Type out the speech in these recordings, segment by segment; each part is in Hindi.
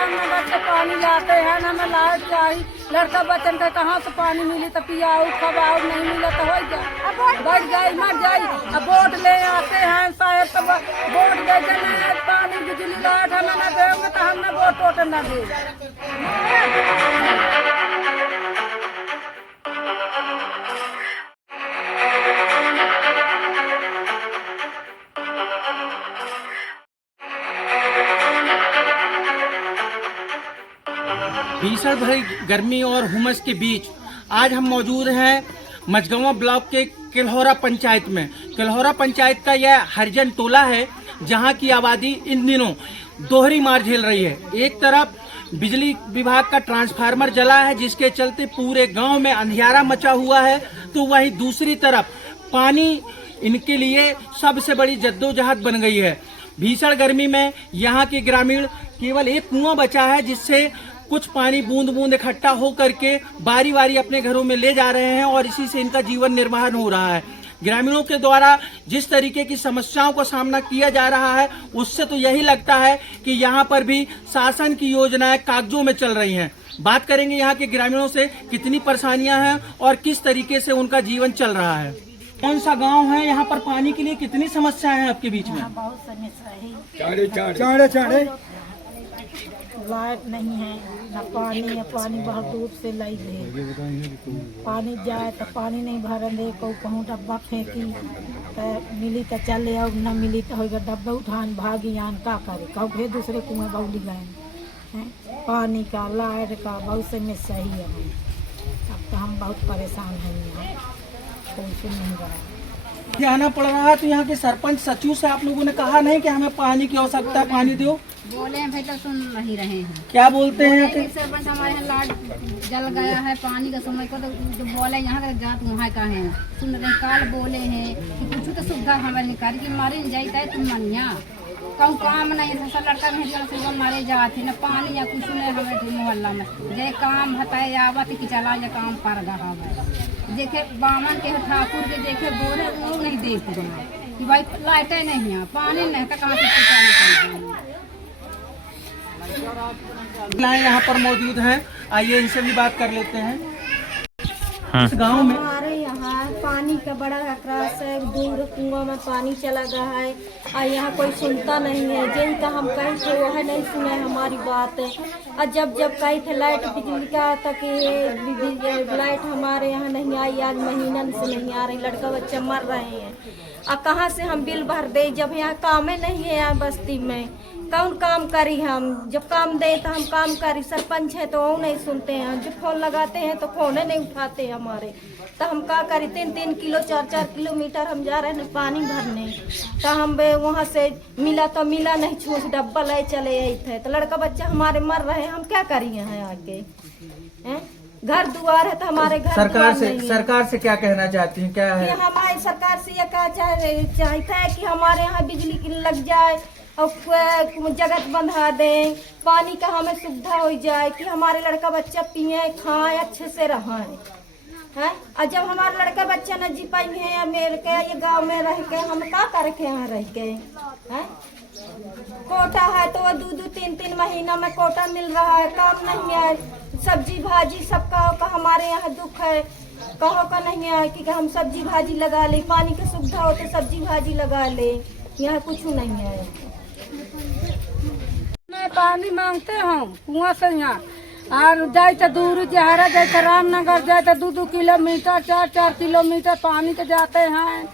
रामनगर से पानी लाते हैं, हमें लाइट चाहिए। लड़का बच्चन का कहाँ से पानी मिली तो पियाओ खबाओ, नहीं मिले तो हो जाए बढ़ जाए मर जाए। अब वोट ले आते हैं साहेब, तो वोट दे देना, पानी बिजली लाइट हमें न देंगे तो हम न वोट वोट न देंगे। भीषण भरी गर्मी और हुमस के बीच आज हम मौजूद हैं मझगवां ब्लॉक के किलहोरा पंचायत में। किलहोरा पंचायत का यह हरिजन टोला है जहां की आबादी इन दिनों दोहरी मार झेल रही है। एक तरफ बिजली विभाग का ट्रांसफार्मर जला है जिसके चलते पूरे गांव में अंधियारा मचा हुआ है, तो वहीं दूसरी तरफ पानी इनके लिए सबसे बड़ी जद्दोजहद बन गई है। भीषण गर्मी में यहाँ के ग्रामीण केवल एक कुआं बचा है जिससे कुछ पानी बूंद बूंद इकट्ठा हो करके बारी बारी अपने घरों में ले जा रहे हैं और इसी से इनका जीवन निर्वाह हो रहा है। ग्रामीणों के द्वारा जिस तरीके की समस्याओं का सामना किया जा रहा है उससे तो यही लगता है कि यहाँ पर भी शासन की योजनाएं कागजों में चल रही हैं। बात करेंगे यहाँ के ग्रामीणों से कितनी परेशानियां हैं और किस तरीके से उनका जीवन चल रहा है। कौन सा गांव है, यहाँ पर पानी के लिए कितनी समस्याएं हैं आपके बीच में? बहुत समस्या है, चाड़े लाइट नहीं है, न पानी है, पानी बहुत दूर से लाई है। पानी जाए तो पानी नहीं भरन दे, कहूँ डब्बा फेंकी तो मिली तो चले और न मिली तो होगा डब्बा उठान भागी आन का करे, कहूँ फिर दूसरे कुएं बौली गए। पानी का लाइट का बहुत समस्या ही है। अब तो हम बहुत परेशान हैं, यहाँ कोई सुन नहीं रहा। आना पड़ रहा है तो यहाँ के सरपंच सचिव से आप लोगों ने कहा नहीं कि हमें पानी की आवश्यकता है, पानी दो? बोले हैं भाई तो सुन नहीं रहे हैं। क्या बोलते हैं? सरपंच हमारे यहाँ लाइट जल गया है, पानी का समय को तो जो बोले यहाँ का जात वहाँ का है सुन रहे। काल बोले हैं कि कुछ तो सुविधा हमारे निकाल के मारे नहीं जाता है, तुम मनिया कहूँ काम नहीं है, सब लड़का में मारे जाते न पानी या कुछ नहीं हमें मोहल्ला में जे काम बताए आवत कि चला या काम पर रहा है। देखे बामन के ठाकुर के देखे बोले वो नहीं देखते कि भाई लाइटें नहीं है, पानी नहीं तो कहाँ से यहाँ पर मौजूद हैं, आइए इनसे भी बात कर लेते हैं। इस गांव में हमारे यहाँ पानी का बड़ा अकरास है, दूर कुआं में पानी चला गया है और यहाँ कोई सुनता नहीं है। जिनका हम कहीं थे वह नहीं सुने हमारी बात है। और जब कहीं थे लाइट बिजली का तक लाइट हमारे यहाँ नहीं आई, आज महीना से नहीं आ रही, लड़का बच्चा मर रहे हैं। और कहाँ से हम बिल भर दे जब यहाँ कामें नहीं है, यहाँ बस्ती में कौन काम करी? हम जब काम दे तो हम काम करी, सरपंच है तो वो नहीं सुनते हैं, जो फोन लगाते हैं तो फोन नहीं उठाते हमारे, तो हम क्या करी? 3-3 किलो 4-4 किलोमीटर हम जा रहे हैं पानी भरने, तो हम वहाँ से मिला तो मिला नहीं, छूस डब्बा ले चले आई थे, तो लड़का बच्चा हमारे मर रहे हैं, हम क्या करी यहाँ आके? घर दुआर है तो हमारे घर सरकार से क्या कहना चाहती हैं? क्या है हमारी सरकार से ये क्या चाहता है कि हमारे यहाँ बिजली लग जाए और जगत बंधा दें, पानी का हमें सुविधा हो जाए कि हमारे लड़का बच्चा पिए खाएं अच्छे से रहें हैं। और जब हमारे लड़का बच्चा न जी पाएंगे या मेरे के ये गांव में रह के हम क्या करके यहाँ रह के हैं? कोटा है तो 2-3 महीना में कोटा मिल रहा है, काम नहीं है, सब्जी भाजी सबका हमारे यहाँ दुख है, कहो का नहीं है कि हम सब्जी भाजी लगा ले, पानी की सुविधा हो तो सब्जी भाजी लगा ले, यहाँ कुछ नहीं है। पानी मांगते हम कुआं से यहाँ और जाए तो दूर जहरा जाए तो रामनगर जाए तो 2-2 किलोमीटर 4-4 किलोमीटर पानी के जाते हैं।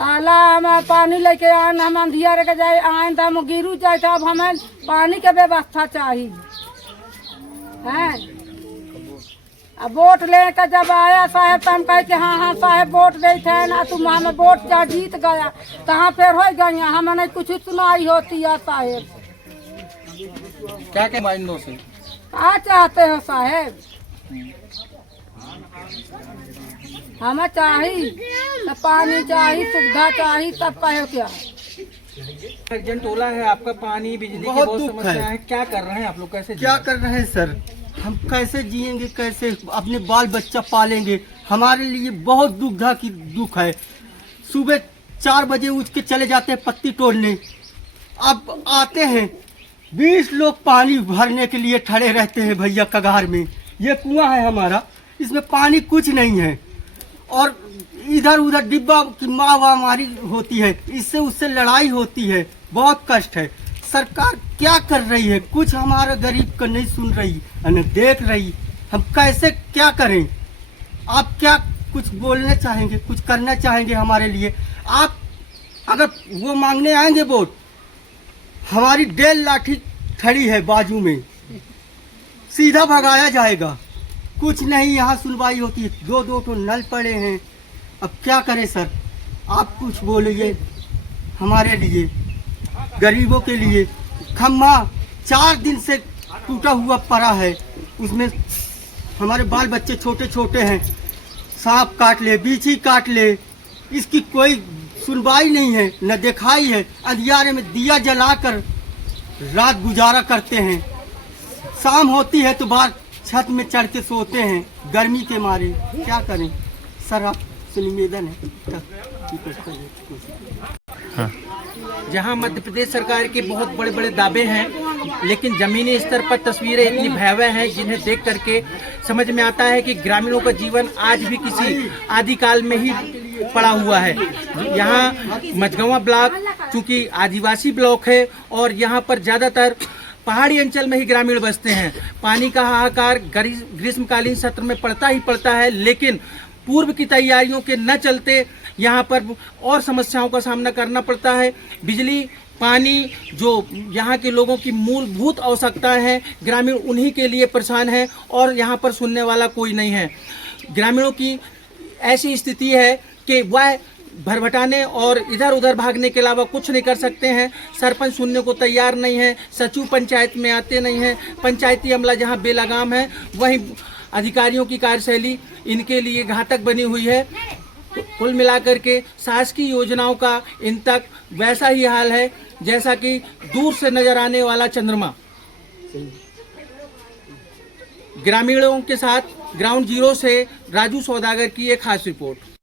आला हम पानी लेके आए, हम अंधियारे के जाए आए तो हम गिरू जाए, तो अब हमें पानी के व्यवस्था चाहिए हैं। अब वोट लेकर जब आया साहेब तो हम कहे कि हाँ साहेब वोट देते हैं ना, तुम हमें वोट जा जीत गया, कहाँ फिर हो गई, हमें नहीं कुछ सुनाई होती है साहेब। क्या क्या माइंडों से क्या चाहते हो साहेब? हमें चाहिए तो पानी चाहिए, सुविधा चाहिए, सब कहो क्या? हरिजन टोला है आपका, पानी बिजली की बहुत समस्या है, क्या कर रहे हैं आप लोग? कैसे क्या कर रहे हैं सर? हम कैसे जिएंगे, कैसे अपने बाल बच्चा पालेंगे? हमारे लिए बहुत दुख है। सुबह 4 बजे उठ के चले जाते हैं पत्ती तोड़ने, अब आते हैं 20 लोग पानी भरने के लिए खड़े रहते हैं भैया कगार में। ये कुआं है हमारा, इसमें पानी कुछ नहीं है और इधर उधर डिब्बा की मार मारी होती है, इससे उससे लड़ाई होती है, बहुत कष्ट है। सरकार क्या कर रही है? कुछ हमारा गरीब का नहीं सुन रही, न देख रही। हम कैसे क्या करें? आप क्या कुछ बोलना चाहेंगे, कुछ करना चाहेंगे हमारे लिए? आप अगर वो मांगने आएंगे वोट, हमारी 1.5 लाठी खड़ी है बाजू में, सीधा भगाया जाएगा। कुछ नहीं यहाँ सुनवाई होती है। 2-2 तो नल पड़े हैं। अब क्या करें सर? आप कुछ बोलिए हमारे लिए, गरीबों के लिए। खम्मा 4 दिन से टूटा हुआ पड़ा है, उसमें हमारे बाल बच्चे छोटे छोटे हैं। सांप काट ले, बीछी काट ले, इसकी कोई सुनवाई नहीं है, न दिखाई है। अंधियारे में दिया जलाकर रात गुजारा करते हैं। शाम होती है तो बाहर छत में चढ़ के सोते हैं गर्मी के मारे। क्या करें सर? आप से निवेदन है। जहां मध्य प्रदेश सरकार के बहुत बड़े बड़े दावे हैं, लेकिन जमीनी स्तर पर तस्वीरें इतनी भयावह हैं जिन्हें देख करके समझ में आता है कि ग्रामीणों का जीवन आज भी किसी आदिकाल में ही पड़ा हुआ है। यहाँ मझगवां ब्लॉक चूंकि आदिवासी ब्लॉक है और यहाँ पर ज्यादातर पहाड़ी अंचल में ही ग्रामीण बसते हैं। पानी का हाहाकार ग्रीष्मकालीन सत्र में पड़ता ही पड़ता है, लेकिन पूर्व की तैयारियों के न चलते यहाँ पर और समस्याओं का सामना करना पड़ता है। बिजली, पानी, जो यहाँ के लोगों की मूलभूत आवश्यकता है, ग्रामीण उन्हीं के लिए परेशान है और यहाँ पर सुनने वाला कोई नहीं है। ग्रामीणों की ऐसी स्थिति है कि वह भरभटाने और इधर उधर भागने के अलावा कुछ नहीं कर सकते हैं। सरपंच सुनने को तैयार नहीं है, सचिव पंचायत में आते नहीं हैं, पंचायती अमला जहाँ बेलगाम है, वहीं अधिकारियों की कार्यशैली इनके लिए घातक बनी हुई है। कुल मिलाकर के शासकीय योजनाओं का इन तक वैसा ही हाल है जैसा कि दूर से नजर आने वाला चंद्रमा। ग्रामीणों के साथ ग्राउंड जीरो से राजू सौदागर की एक खास रिपोर्ट।